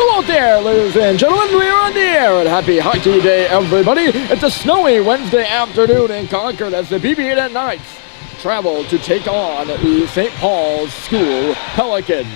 Hello there, ladies and gentlemen. We are on the air, and happy hockey day, everybody. It's a snowy Wednesday afternoon in Concord as the BB&N Knights travel to take on the St. Paul's School Pelicans.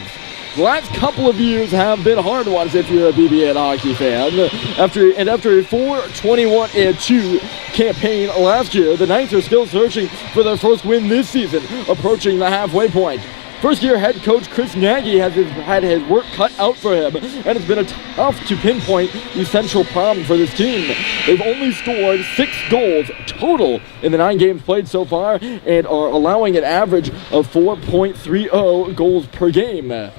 The last couple of years have been hard ones if you're a BB&N hockey fan. After a 4-21-2 campaign last year, the Knights are still searching for their first win this season, approaching the halfway point. First-year head coach Chris Nagy has had his work cut out for him, and it's been tough to pinpoint the central problem for this team. They've only scored 6 goals total in the 9 games played so far, and are allowing an average of 4.30 goals per game.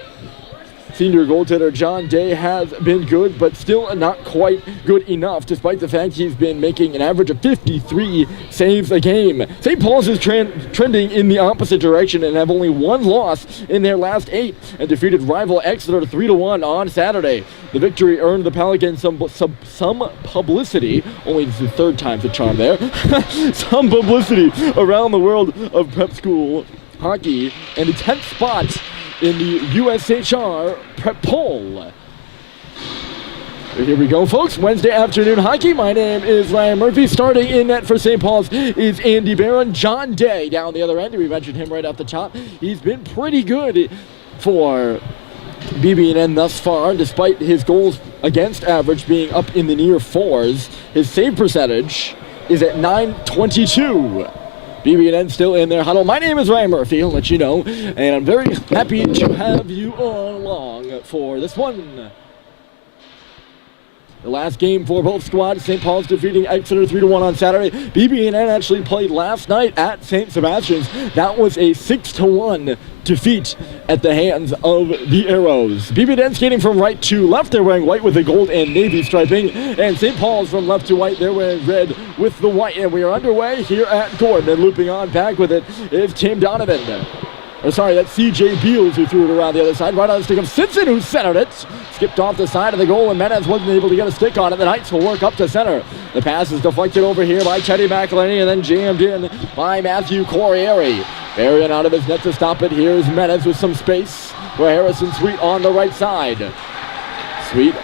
Senior goaltender John Day has been good, but still not quite good enough, despite the fact he's been making an average of 53 saves a game. St. Paul's is trending in the opposite direction and have only 1 loss in their last 8, and defeated rival Exeter 3-1 on Saturday. The victory earned the Pelicans some publicity, only the 3rd time's the charm there, some publicity around the world of prep school hockey, and the 10th spot in the USHR prep poll. Here we go, folks. Wednesday afternoon hockey. My name is Ryan Murphy. Starting in net for St. Paul's is Andy Barron. John Day down the other end. We mentioned him right off the top. He's been pretty good for BB&N thus far, despite his goals against average being up in the near 4s. His save percentage is at .922. BB&N still in their huddle. My name is Ryan Murphy, I'll let you know, and I'm very happy to have you all along for this one. The last game for both squads, St. Paul's defeating Exeter 3-1 on Saturday. BB&N actually played last night at St. Sebastian's. That was a 6-1 defeat at the hands of the Arrows. BB&N skating from right to left. They're wearing white with the gold and navy striping. And St. Paul's from left to white. They're wearing red with the white. And we are underway here at Gordon. And looping on back with it is Tim Donovan. That's C.J. Beals who threw it around the other side. Right on the stick of Simpson who centered it. Skipped off the side of the goal and Menez wasn't able to get a stick on it. The Knights will work up to center. The pass is deflected over here by Teddy McElhinney and then jammed in by Matthew Corriere. Burying out of his net to stop it. Here's Menez with some space for Harrison Sweet on the right side. Sweet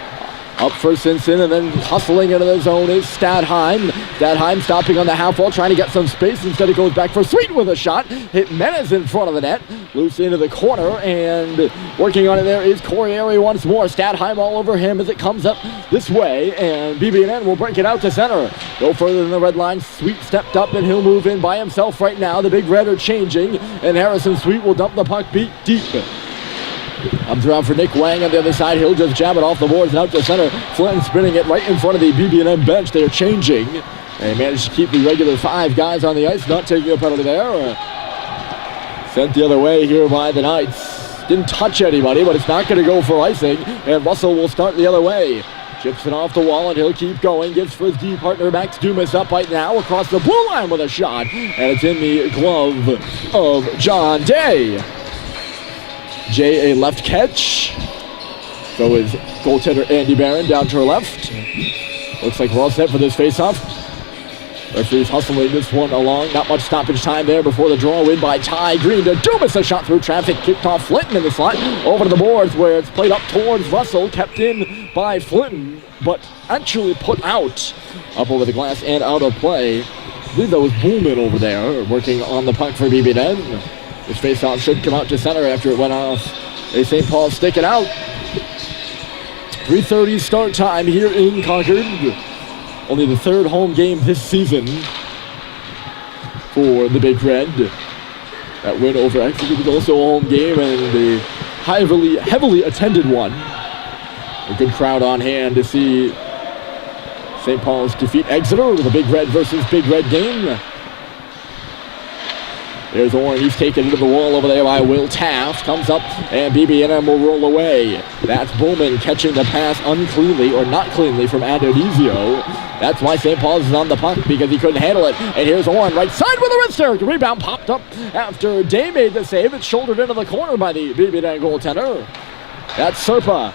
up for Simpson and then hustling into the zone is Stadheim. Stadheim stopping on the half wall, trying to get some space. Instead it goes back for Sweet with a shot. Hit Menez in front of the net. Loose into the corner and working on it there is Corriere once more. Stadheim all over him as it comes up this way, and BB&N will break it out to center. Go further than the red line. Sweet stepped up and he'll move in by himself right now. The Big Red are changing and Harrison Sweet will dump the puck deep. Comes around for Nick Wang on the other side. He'll just jab it off the boards and out to center. Flynn spinning it right in front of the BB&N bench. They're changing. They managed to keep the regular 5 guys on the ice, not taking a penalty there. Sent the other way here by the Knights. Didn't touch anybody, but it's not going to go for icing. And Russell will start the other way. Chips it off the wall and he'll keep going. Gives for his D partner Max Dumas up right now across the blue line with a shot. And it's in the glove of John Day. Jay, a left catch. So is goaltender Andy Barron down to her left. Looks like we're all set for this face-off. Referee's hustling this one along. Not much stoppage time there before the draw. Win by Ty Green to Dumas. A shot through traffic. Kicked off Flinton in the slot. Over to the boards where it's played up towards Russell. Kept in by Flinton, but actually put out. Up over the glass and out of play. I believe that was Bullman over there working on the puck for BB&N. This faceoff should come out to center after it went off a St. Paul stick it out. 3:30 start time here in Concord. Only the 3rd home game this season for the Big Red. That win over Exeter was also a home game and a heavily attended one. A good crowd on hand to see St. Paul's defeat Exeter with a Big Red versus Big Red game. There's Oren, he's taken into the wall over there by Will Taft. Comes up, and BB&M will roll away. That's Bowman catching the pass uncleanly, or not cleanly, from Adonisio. That's why St. Paul's is on the puck, because he couldn't handle it. And here's Oren, right side with a wrister. Rebound popped up after Day made the save. It's shouldered into the corner by the BB&M goaltender. That's Serpa.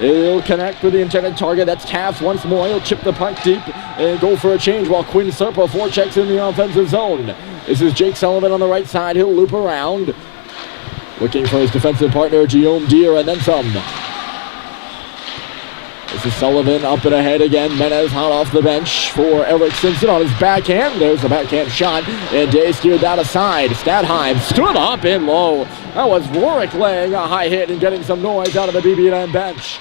He'll connect with the intended target. That's Taft once more. He'll chip the puck deep and go for a change while Quinn Serpa forechecks in the offensive zone. This is Jake Sullivan on the right side. He'll loop around. Looking for his defensive partner, Guillaume Deere, and then some. This is Sullivan up and ahead again. Menez hot off the bench for Eric Simpson on his backhand. There's the backhand shot, and Day steered that aside. Stadheim stood up and low. That was Rorick laying a high hit and getting some noise out of the BB&N bench.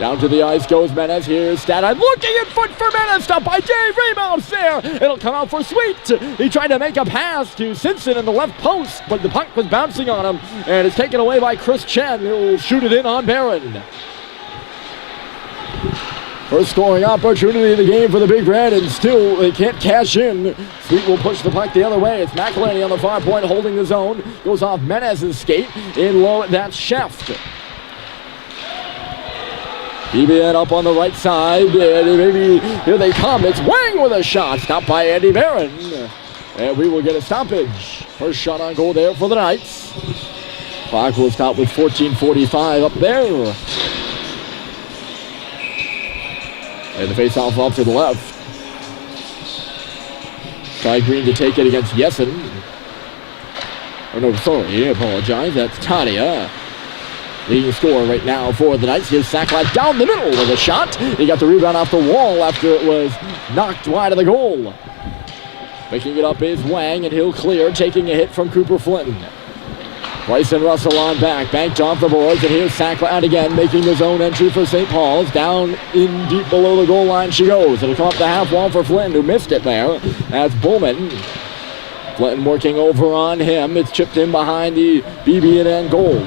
Down to the ice goes Menez. Here's Stadheim looking in front for Menez. Stopped by Dave. Rebounds there. It'll come out for Sweet. He tried to make a pass to Simpson in the left post, but the puck was bouncing on him, and it's taken away by Chris Chen, who will shoot it in on Barron. First scoring opportunity of the game for the Big Red, and still they can't cash in. Sweet will push the puck the other way. It's McElhaney on the far point holding the zone. Goes off Menez's skate. In low, that's Scheft. BB&N up on the right side. Maybe here they come. It's Wang with a shot. Stopped by Andy Barron. And we will get a stoppage. First shot on goal there for the Knights. Clock will stop with 14:45 up there. And the face-off off to the left. Ty Green to take it against Yessen. Oh no, sorry, I apologize. That's Tadia. Leading scorer right now for the Knights. Here's Sacklight down the middle with a shot. He got the rebound off the wall after it was knocked wide of the goal. Picking it up is Wang, and he'll clear, taking a hit from Cooper Flynn. Bryson Russell on back, banked off the boards, and here's Sacklight again, making his own entry for St. Paul's. Down in deep below the goal line she goes. It'll come up the half wall for Flynn, who missed it there. That's Bowman. Flynn working over on him. It's chipped in behind the BB&N goal.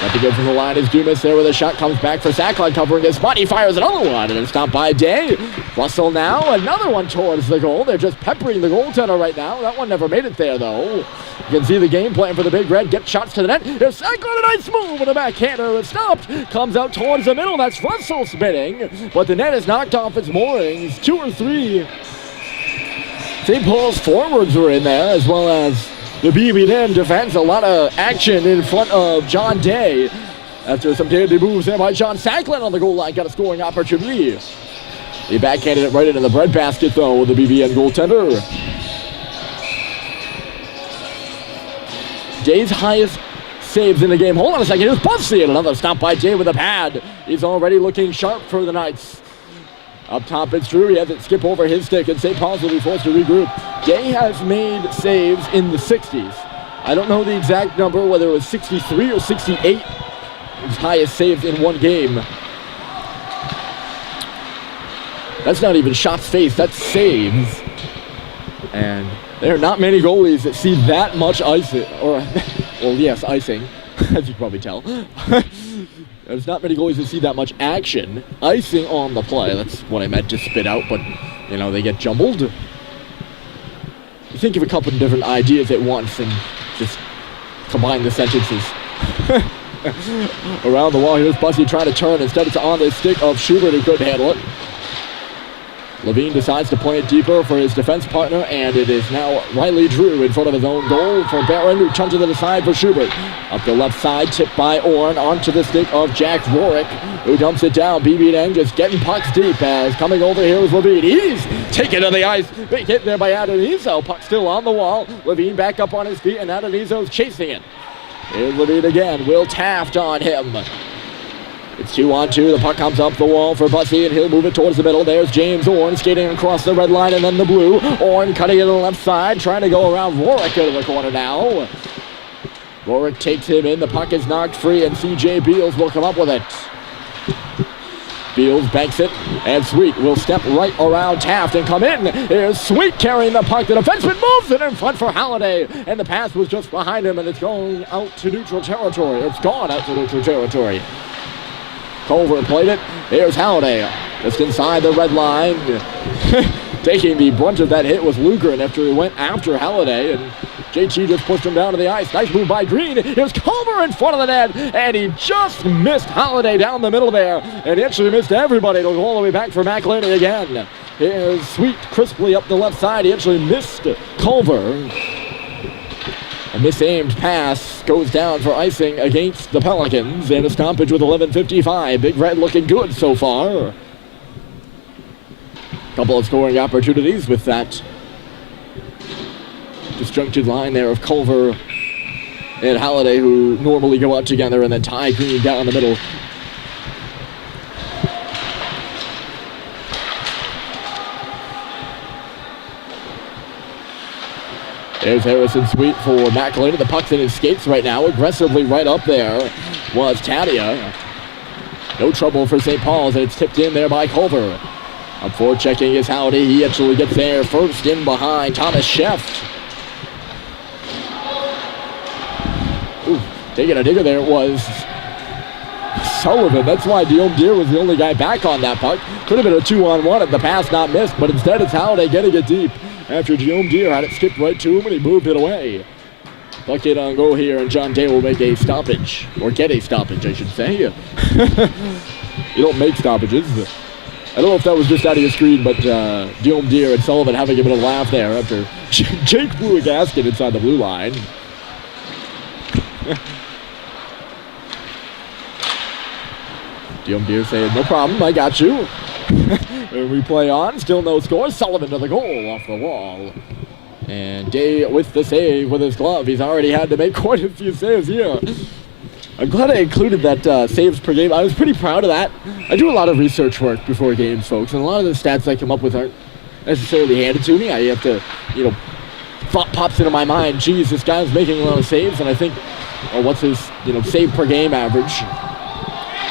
Got to go from the line is Dumas there with a shot. Comes back for Sacklight covering his spot. He fires another one, and it's stopped by Day. Russell now, another one towards the goal. They're just peppering the goaltender right now. That one never made it there, though. You can see the game plan for the Big Red. Get shots to the net. Here's Sacklight, a nice move with a backhander. It's stopped. Comes out towards the middle. That's Russell spinning. But the net is knocked off its moorings. 2 or 3 St. Paul's forwards were in there, as well as the BB&N defense. A lot of action in front of John Day. After some daily moves there by John Sacklight on the goal line. Got a scoring opportunity. He backhanded it right into the breadbasket, though, with the BB&N goaltender. Day's highest saves in the game. Hold on a second. Here's Bussy, and another stop by Day with a pad. He's already looking sharp for the Knights. Up top, it's Drew. He has it skip over his stick, and St. Paul's will be forced to regroup. Day has made saves in the 60s. I don't know the exact number, whether it was 63 or 68. His highest saves in one game. That's not even shots faced, that's saves. And there are not many goalies that see that much icing, or, well, yes, icing, as you can probably tell. There's not many goalies that see that much action. Icing on the play, that's what I meant to spit out, but, you know, they get jumbled. You think of a couple of different ideas at once and just combine the sentences. Around the wall, here's Bussy trying to turn. Instead, it's on the stick of Schubert, who couldn't handle it. Levine decides to play it deeper for his defense partner, and it is now Riley Drew in front of his own goal for Barron, who chunked it to the side for Schubert. Up the left side, tipped by Orn, onto the stick of Jack Rorick, who dumps it down. BB&N just getting pucks deep as coming over here is Levine. He's taken to the ice. Big hit there by Adonizo. Puck still on the wall. Levine back up on his feet, and Adonizo's chasing it. Here's Levine again. Will Taft on him. It's 2-on-2. The puck comes up the wall for Bussy, and he'll move it towards the middle. There's James Orn skating across the red line and then the blue. Orn cutting it to the left side, trying to go around Rorick out of the corner now. Rorick takes him in. The puck is knocked free, and C.J. Beals will come up with it. Beals banks it, and Sweet will step right around Taft and come in. Here's Sweet carrying the puck. The defenseman moves it in front for Halliday, and the pass was just behind him, and it's going out to neutral territory. It's gone out to neutral territory. Culver played it. Here's Halliday, just inside the red line. Taking the brunt of that hit was Lugren after he went after Halliday, and JT just pushed him down to the ice. Nice move by Green. Here's Culver in front of the net, and he just missed Halliday down the middle there, and he actually missed everybody. It'll go all the way back for McElhaney again. Here's Sweet crisply up the left side. He actually missed Culver. A misaimed pass goes down for icing against the Pelicans, and a stoppage with 11:55. Big Red looking good so far. Couple of scoring opportunities with that disjuncted line there of Culver and Halliday, who normally go out together, and then Ty Green down the middle. There's Harrison Sweet for McElhaney. The puck's in his skates right now. Aggressively right up there was Tadia. No trouble for St. Paul's, and it's tipped in there by Culver. Up forward checking is Howdy. He actually gets there first in behind Thomas Scheft. Ooh, taking a digger there was Sullivan. That's why Guillaume Deere was the only guy back on that puck. Could have been a 2-on-1 if the pass not missed, but instead it's Howdy getting it deep after Guillaume Deere had it skipped right to him and he moved it away. Bucket on goal here, and John Day will make a stoppage, or get a stoppage, I should say. You don't make stoppages. I don't know if that was just out of your screen, but Guillaume Deere and Sullivan having a bit of a laugh there after Jake blew a gasket inside the blue line. Guillaume Deere saying, no problem, I got you. And we play on, still no score. Sullivan to the goal off the wall. And Day with the save with his glove. He's already had to make quite a few saves here. I'm glad I included that saves per game. I was pretty proud of that. I do a lot of research work before games, folks, and a lot of the stats I come up with aren't necessarily handed to me. I have to, thought pops into my mind, geez, this guy's making a lot of saves, and I think, what's his, save per game average?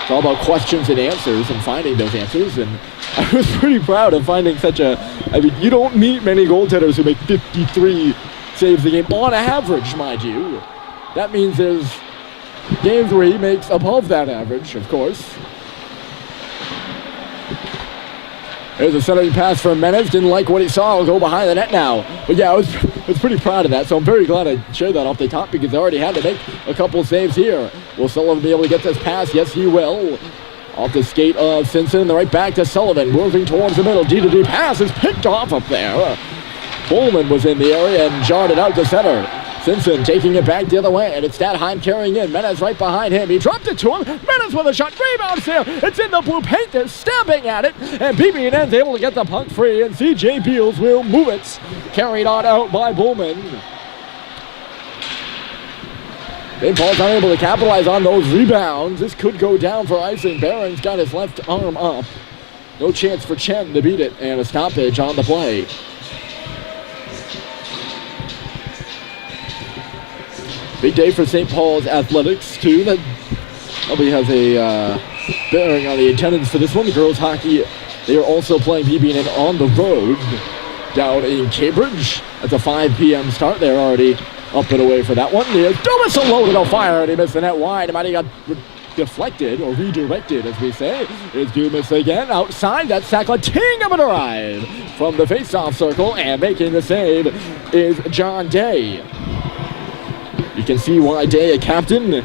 It's all about questions and answers and finding those answers, and I was pretty proud of finding you don't meet many goaltenders who make 53 saves a game on average, mind you. That means there's games where he makes above that average, of course. There's a centering pass from Menez. Didn't like what he saw. I'll go behind the net now. But yeah, I was pretty proud of that, so I'm very glad I shared that off the top because I already had to make a couple saves here. Will Sullivan be able to get this pass? Yes, he will. Off the skate of Simpson, the right back to Sullivan. Moving towards the middle. D-to-D pass is picked off up there. Bowman was in the area and jarred it out to center. Simpson taking it back the other way, and it's Stadheim carrying in. Menez right behind him. He dropped it to him. Menez with a shot. Rebounds there. It's in the blue paint. They're stabbing at it. And BB&N's able to get the puck free, and CJ Beals will move it. Carried on out by Bowman. St. Paul's unable to capitalize on those rebounds. This could go down for icing. Barron's got his left arm up. No chance for Chen to beat it, and a stoppage on the play. Big day for St. Paul's athletics, too. That probably has a bearing on the attendance for this one. The girls' hockey, they are also playing BB&N on the road down in Cambridge. That's a 5 p.m. start. They're already up and away for that one. Here's Dumas loaded on fire, and he missed the net wide. He might have got deflected, or redirected, as we say. Here's Dumas again, outside. That's Sackler, teeing up a drive from the face-off circle, and making the save is John Day. You can see why Day, a captain.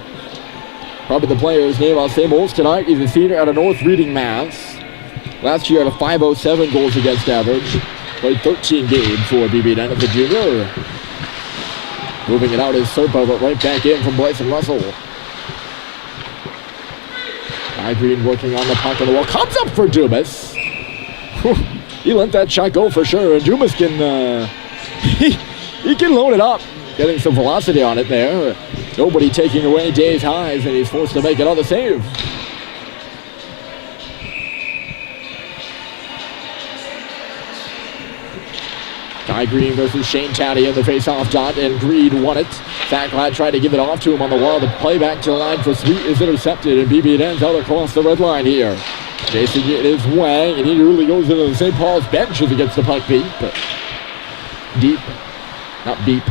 Probably the player's name I'll say most tonight. He's a senior out of North Reading, Mass. Last year had a .507 goals against average. Played 13 games for BB&N as a junior. Moving it out is Serpa, but right back in from Bryson Russell. Guy Green working on the puck on the wall. Comes up for Dumas. He let that shot go for sure. And Dumas can, he can load it up. Getting some velocity on it there. Nobody taking away Day's highs, and he's forced to make another save. Guy Green versus Shane Taddy in the face-off dot, and Greed won it. Sacklad tried to give it off to him on the wall. The play back to the line for Sweet is intercepted, and BB&N's out across the red line here. Chasing it is Wang, and he really goes into the St. Paul's bench as he gets the puck beat. But deep, not beep.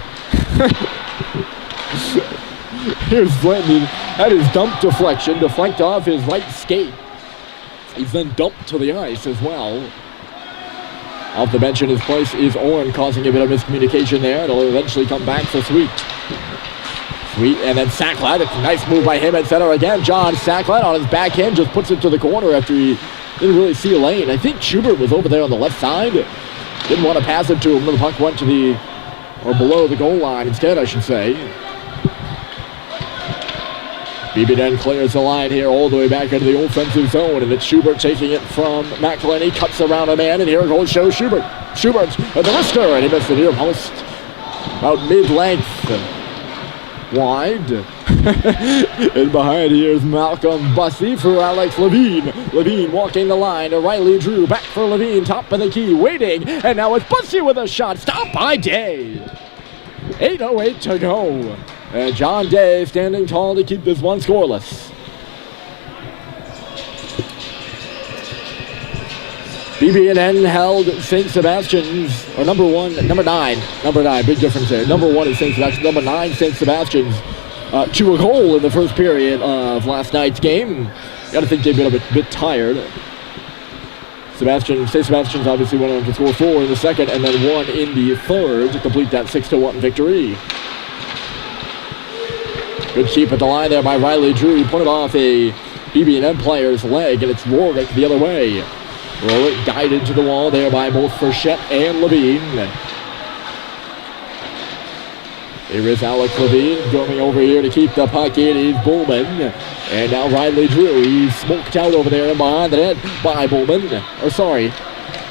Here's Landon. That is dump deflection. Deflect off his right skate. He's then dumped to the ice as well. Off the bench in his place is Oren, causing a bit of miscommunication there. It'll eventually come back for Sweet. Sweet, and then Sacklad. It's a nice move by him at center again. John Sacklad on his backhand just puts it to the corner after he didn't really see a lane. I think Schubert was over there on the left side. Didn't want to pass it to him. The puck went to the, or below the goal line instead, I should say. BB&N clears the line here all the way back into the offensive zone, and it's Schubert taking it from McElhaney, cuts around a man, and here goes Joe Schubert. Schubert at the wrister, and he missed the near post. About mid-length. Wide. And behind here is Malcolm Bussey for Alex Levine. Levine walking the line to Riley Drew. Back for Levine, top of the key, waiting. And now it's Bussey with a shot. Stop by Day. 8:08 to go. John Day standing tall to keep this one scoreless. BB&N held St. Sebastian's, or number 9, big difference there. Number 1 is St. Sebastian, number 9, St. Sebastian's, to a goal in the first period of last night's game. Got to think they've been a bit tired. St. Sebastian's obviously went on to score 4 in the second and then 1 in the third to complete that 6-1 victory. Good keep at the line there by Riley Drew. He put it off a BB&N player's leg, and it's Rink the other way. Rink guided to the wall there by both Frechette and Levine. Here is Alex Levine going over here to keep the puck in. He's Bowman. And now Riley Drew. He's smoked out over there and behind the net by Bowman.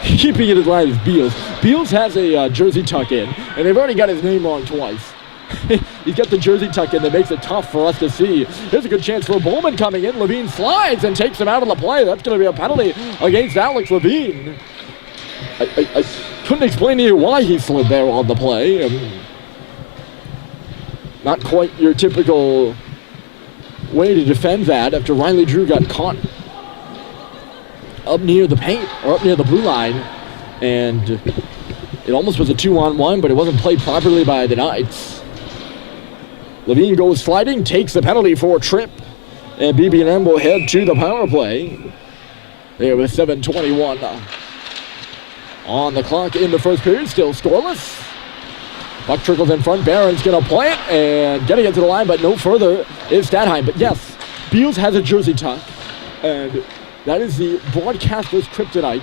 Keeping it in line is Beals. Beals has a jersey tuck in, and they've already got his name wrong twice. He's got the jersey tuck in that makes it tough for us to see. Here's a good chance for Bowman coming in. Levine slides and takes him out of the play. That's going to be a penalty against Alex Levine. I couldn't explain to you why he slid there on the play. Not quite your typical way to defend that after Riley Drew got caught up near the paint, or up near the blue line. And it almost was a 2-on-1, but it wasn't played properly by the Knights. Levine goes sliding, takes the penalty for a trip, and BB&N will head to the power play. There with 7:21 on the clock in the first period, still scoreless. Puck trickles in front, Barron's gonna play it, and getting it to the line, but no further is Stadheim. But yes, Beals has a jersey tuck, and that is the broadcaster's kryptonite,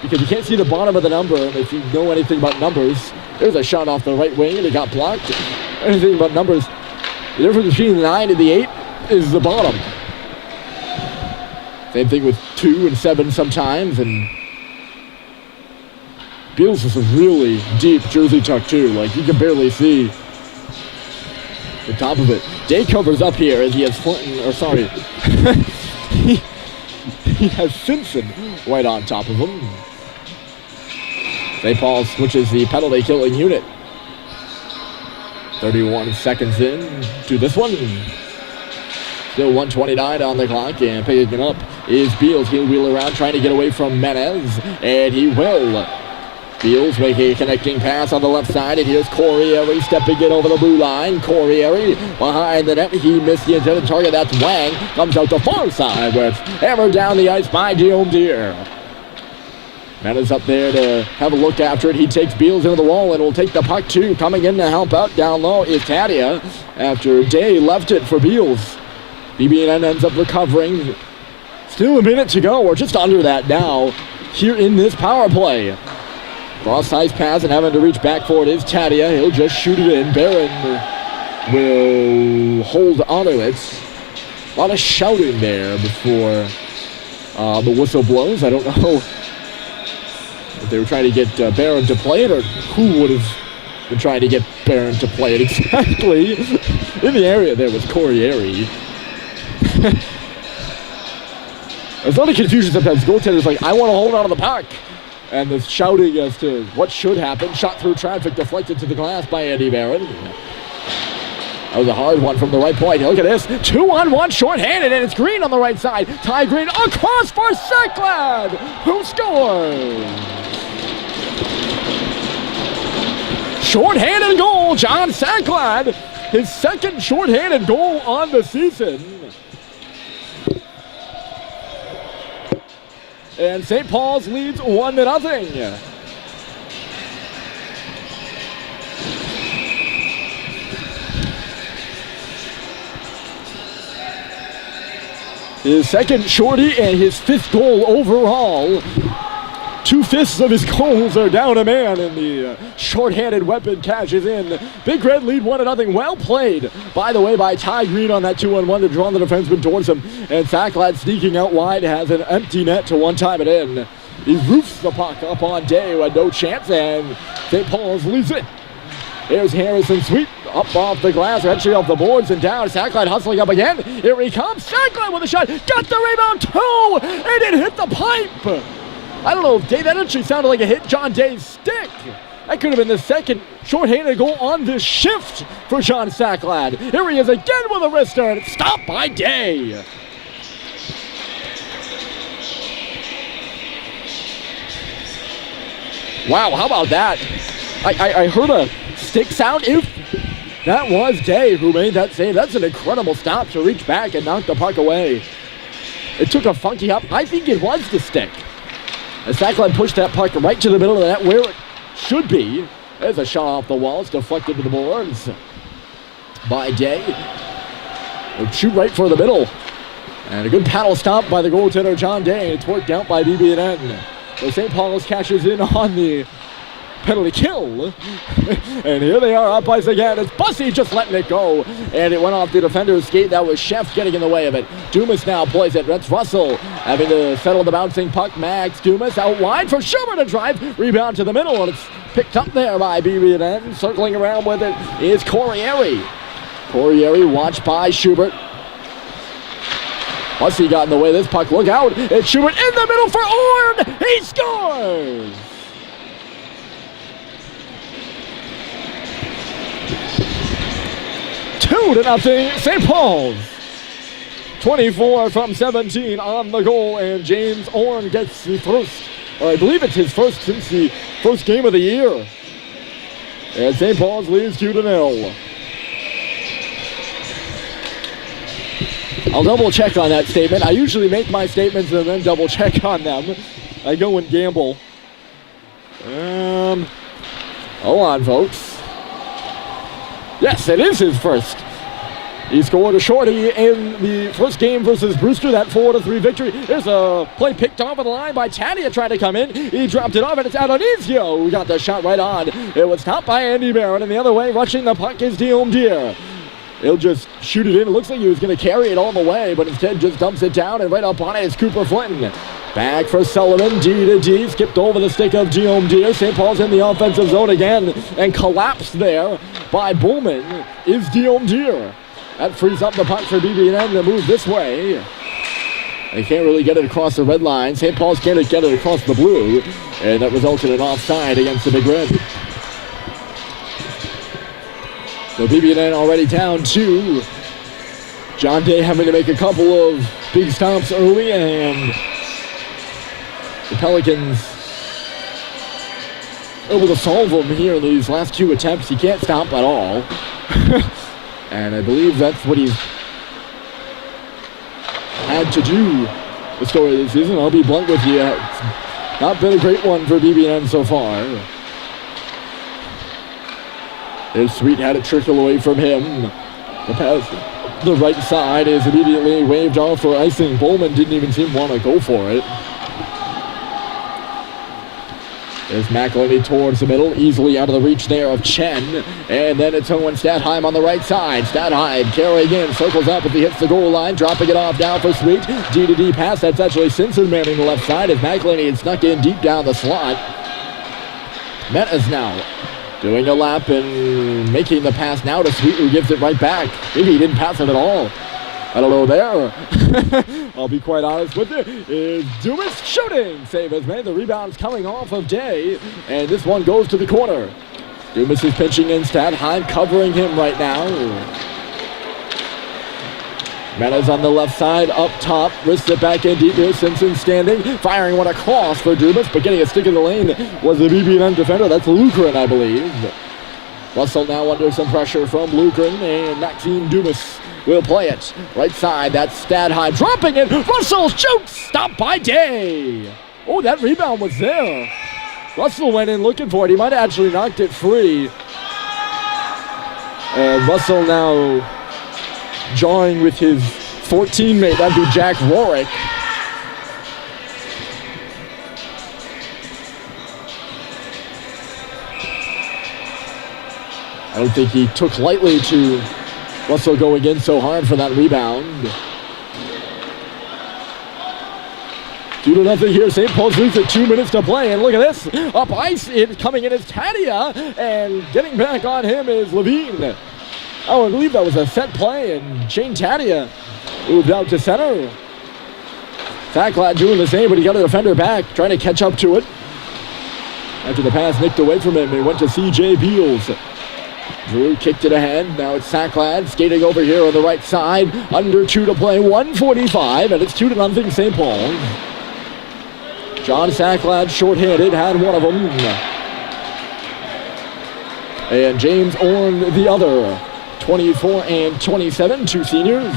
because you can't see the bottom of the number, and if you know anything about numbers, there's a shot off the right wing, and it got blocked. Anything about numbers, the difference between the 9 and the 8 is the bottom. Same thing with 2 and 7 sometimes, and Beals is a really deep jersey tuck too. Like, you can barely see the top of it. Day covers up here as he has he has Simpson right on top of him. St. Paul switches the penalty killing unit. 31 seconds in to this one. Still 1:29 on the clock, and picking up is Beals. He'll wheel around trying to get away from Menez, and he will. Beals making a connecting pass on the left side, and here's Corriere stepping in over the blue line. Corriere behind the net. He missed the intended target. That's Wang. Comes out the far side where it's hammered down the ice by Guillaume Deere. Menez up there to have a look after it. He takes Beals into the wall and will take the puck too. Coming in to help out down low is Tadia after Day left it for Beals. BB&N ends up recovering. Still a minute to go, or just under that now, here in this power play. Cross-ice pass and having to reach back for it is Tadia. He'll just shoot it in. Barron will hold onto it. A lot of shouting there before the whistle blows. I don't know if they were trying to get Barron to play it, or who would have been trying to get Barron to play it exactly. In the area there was Corriere. There's a lot of confusion sometimes. Goaltender's like, I want to hold on to the puck. And there's shouting as to what should happen. Shot through traffic, deflected to the glass by Andy Barron. That was a hard one from the right point. Look at this. 2-on-1 shorthanded, and it's Green on the right side. Ty Green across for Secklad, who scores. Shorthanded goal, John Secklad. His second shorthanded goal on the season. And St. Paul's leads 1-0. His second shorty and his 5th goal overall. 2/5 of his goals are down a man, and the shorthanded weapon cashes in. Big Red lead 1-0. Well played, by the way, by Ty Green on that 2-on-1 to draw the defenseman towards him. And Secklad sneaking out wide has an empty net to one-time it in. He roofs the puck up on Day with no chance, and St. Paul's leads it. Here's Harrison Sweet up off the glass, eventually off the boards and down. Secklad hustling up again. Here he comes. Secklad with a shot. Got the rebound too, and it hit the pipe. I don't know, Dave, that actually sounded like it hit John Day's stick That could have been the second short-handed goal on this shift for John Sacklad. Here he is again with a wrister, and it's stopped by Day. Wow, how about that? I heard a stick sound. If that was Day who made that save, that's an incredible stop to reach back and knock the puck away. It took a funky hop. I think it was the stick. As Sacklad pushed that puck right to the middle of the net where it should be. There's a shot off the wall. It's deflected to the boards by Day. It'll shoot right for the middle. And a good paddle stop by the goaltender, John Day. It's worked out by BB&N. So St. Paul's cashes in on the penalty kill. And here they are up ice again. It's Bussy just letting it go. And it went off the defender's skate. That was Chef getting in the way of it. Dumas now plays it. That's Russell having to settle the bouncing puck. Max Dumas out wide for Schubert to drive. Rebound to the middle. And it's picked up there by BB&N. Circling around with it is Corriere. Corriere watched by Schubert. Bussy got in the way of this puck. Look out. It's Schubert in the middle for Orn. He scores. Two to nothing, St. Paul's. 24 from 17 on the goal, and James Orn gets the first, or I believe it's his first since the first game of the year. And St. Paul's leads 2-0. I'll double check on that statement. I usually make my statements and then double check on them. I go and gamble. Hold on, folks. Yes, it is his first. He scored a shorty in the first game versus Brewster, that 4-3 victory. There's a play picked off of the line by Tadia trying to come in. He dropped it off, and it's Adonisio who got the shot right on. It was stopped by Andy Barron, and the other way, rushing the puck is Guillaume Deere. He'll just shoot it in. It looks like he was going to carry it all the way, but instead just dumps it down, and right up on it is Cooper Flinton. Back for Sullivan, D to D, skipped over the stick of Guillaume Deere. St. Paul's in the offensive zone again, and collapsed there by Bowman is Guillaume Deere. That frees up the puck for BB&N to move this way. They can't really get it across the red line. St. Paul's can't get it across the blue, and that resulted in offside against the Big Red. So BB&N already down 2. John Day having to make a couple of big stops early, and the Pelicans able to solve them here in these last 2 attempts. He can't stop at all. And I believe that's what he's had to do the story of this season. I'll be blunt with you. It's not been a great one for BB&N so far. There's Sweet had it trickle away from him. The pass, the right side is immediately waved off for icing. Bowman didn't even seem to want to go for it. There's McElhinney towards the middle, easily out of the reach there of Chen. And then it's Owen Statheim on the right side. Statheim carrying in, circles up as he hits the goal line, dropping it off down for Sweet. D to D pass, that's actually Simpson manning the left side as McElhinney had snuck in deep down the slot. Metas now doing a lap and making the pass now to Sweet, who gives it right back. Maybe he didn't pass it at all. I don't know there. I'll be quite honest with you. Dumas shooting. Save is made. The rebound's coming off of Day. And this one goes to the corner. Dumas is pitching in. Statheim covering him right now. Mena's on the left side, up top. Wrists it back in deep here. Simpson standing. Firing one across for Dumas, but getting a stick in the lane was the BB&N defender. That's Lukrin, I believe. Russell now under some pressure from Lukrin, and Maxime Dumas will play it. Right side, that's Statheim dropping it. Russell shoots! Stopped by Day. Oh, that rebound was there. Russell went in looking for it. He might have actually knocked it free. And Russell now jawing with his 14 mate. That'd be Jack Rorick. I don't think he took lightly to Russell go again so hard for that rebound. 2-0 here. St. Paul's leads at 2 minutes to play. And look at this. Up ice. Coming in is Tadia. And getting back on him is Levine. Oh, I believe that was a set play. And Shane Tadia moved out to center. Sacklad doing the same, but he got a defender back, trying to catch up to it. After the pass nicked away from him, it went to C.J. Beals. Drew kicked it ahead. Now it's Sacklad skating over here on the right side. Under 2 to play, 1:45, and it's 2-0 St. Paul. John Sacklad, short-handed, had one of them. And James Orn, the other. 24 and 27, two seniors.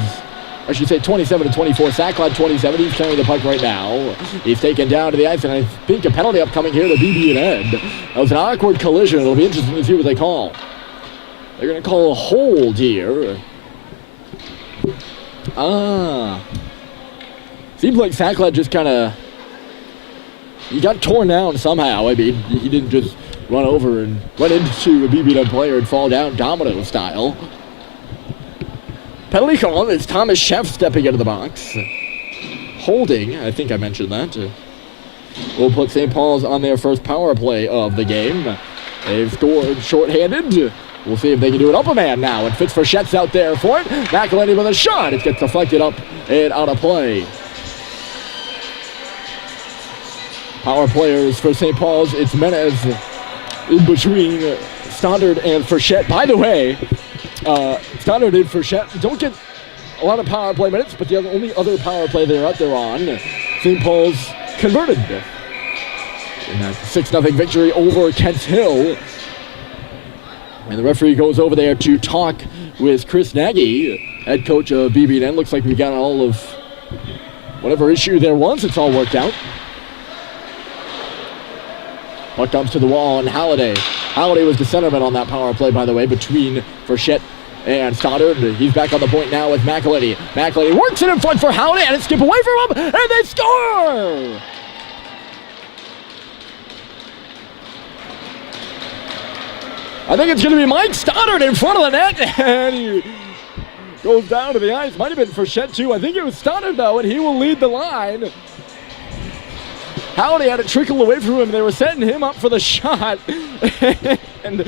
I should say 27 and 24. Sacklad 27. He's carrying the puck right now. He's taken down to the ice, and I think a penalty upcoming here to BB&N. That was an awkward collision. It'll be interesting to see what they call. They're going to call a hold here. Seems like Sacklad just kind of... He got torn down somehow. I mean, he didn't just run over and run into a BB&N player and fall down domino style. Penalty call. It's Thomas Sheff stepping into the box. Holding. I think I mentioned that. We'll put St. Paul's on their first power play of the game. They've scored shorthanded. We'll see if they can do it up a man now. And Fitzfrochette's out there for it. McElhenney with a shot. It gets deflected up and out of play. Power players for St. Paul's. It's Menez in between Stoddard and Frechette. By the way, Stoddard and Frechette don't get a lot of power play minutes, but the only other power play they're out there on, St. Paul's converted. In that 6-0 victory over Kent Hill. And the referee goes over there to talk with Chris Nagy, head coach of BB&N. Looks like we got all of whatever issue there was. It's all worked out. Puck comes to the wall on Halliday. Halliday was the centerman on that power play, by the way, between Frechette and Stoddard. He's back on the point now with McElhenney. McElhenney works it in front for Halliday, and it skips away from him, and they score! I think it's going to be Mike Stoddard in front of the net, and he goes down to the ice. Might have been Frechette, too. I think it was Stoddard, though, and he will lead the line. Halliday had it trickle away from him. They were setting him up for the shot, and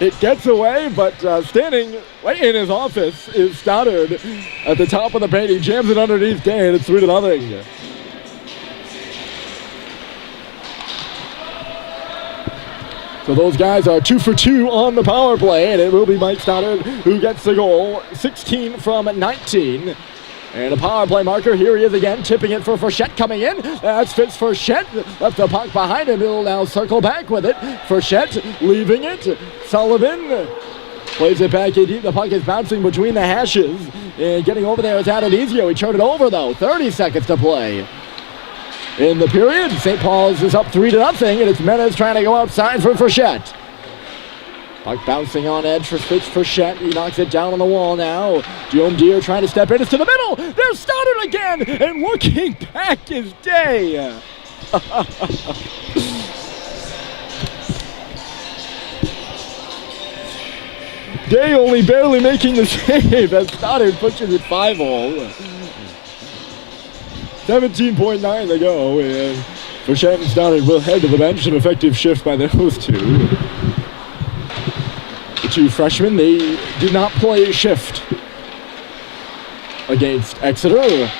it gets away, but standing right in his office is Stoddard at the top of the paint. He jams it underneath Day, and it's 3-0. So those guys are 2 for 2 on the power play, and it will be Mike Stoddard who gets the goal. 16 from 19. And a power play marker. Here he is again, tipping it for Frechette coming in. That's Fitzfrochet. Left the puck behind him. He'll now circle back with it. Frechette leaving it. Sullivan plays it back in deep. The puck is bouncing between the hashes. And getting over there is Adonisio. He turned it over though. 30 seconds to play in the period. St. Paul's is up 3-0, and it's Menez trying to go outside for Frechette. Puck bouncing on edge for Fitzfrochet. He knocks it down on the wall now. Jerome Deere trying to step in. It's to the middle. There's Stoddard again. And looking back is Day. Day only barely making the save as Stoddard pushes it 5-0. 17.9 to go. And Frechette and Stoddard will head to the bench. An effective shift by those two. The two freshmen, they did not play a shift against Exeter.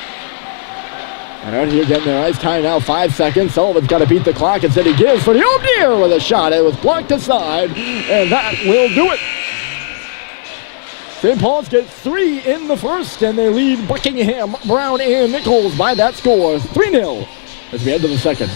And out here getting their ice time now, 5 seconds. Sullivan's got to beat the clock. Instead he gives for the Deere with a shot. It was blocked aside, and that will do it. St. Paul's gets 3 in the first, and they lead Buckingham, Brown, and Nichols by that score, 3-0 as we head to the second.